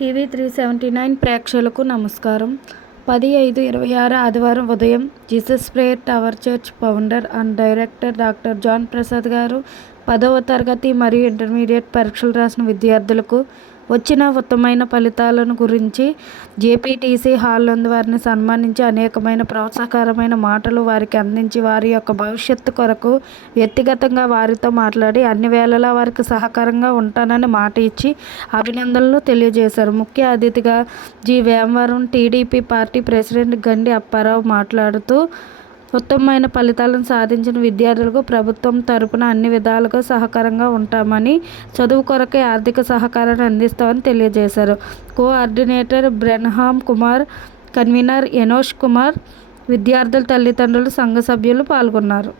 TV 379 ప్రేక్షకులకు నమస్కారం. 10/5/26 ఆదివారం ఉదయం Jesus prayer tower church founder and director doctor John Prasad గారు 10వ తరగతి మరియు ఇంటర్మీడియట్ పరీక్షలు రాసిన విద్యార్థులకు వచ్చిన ఉత్తమమైన ఫలితాలను గురించి జేపీటీసీ హాల్ నందు వారిని సన్మానించి అనేకమైన ప్రోత్సాహకరమైన మాటలు వారికి అందించి వారి యొక్క భవిష్యత్తు కొరకు వ్యక్తిగతంగా వారితో మాట్లాడి అన్ని వేళలా వారికి సహకారంగా ఉంటానని మాట ఇచ్చి అభినందనలు తెలియజేశారు. ముఖ్య అతిథిగా వేమవరం టీడీపీ పార్టీ ప్రెసిడెంట్ గండి అప్పారావు మాట్లాడుతూ ఉత్తమమైన ఫలితాలను సాధించిన విద్యార్థులకు ప్రభుత్వం తరపున అన్ని విధాలుగా సహకారంగా ఉంటామని, చదువు కొరకై ఆర్థిక సహకారాన్ని అందిస్తామని తెలియజేశారు. Coordinator Branham Kumar, convener Enosh Kumar, విద్యార్థుల తల్లిదండ్రులు, సంఘ సభ్యులు పాల్గొన్నారు.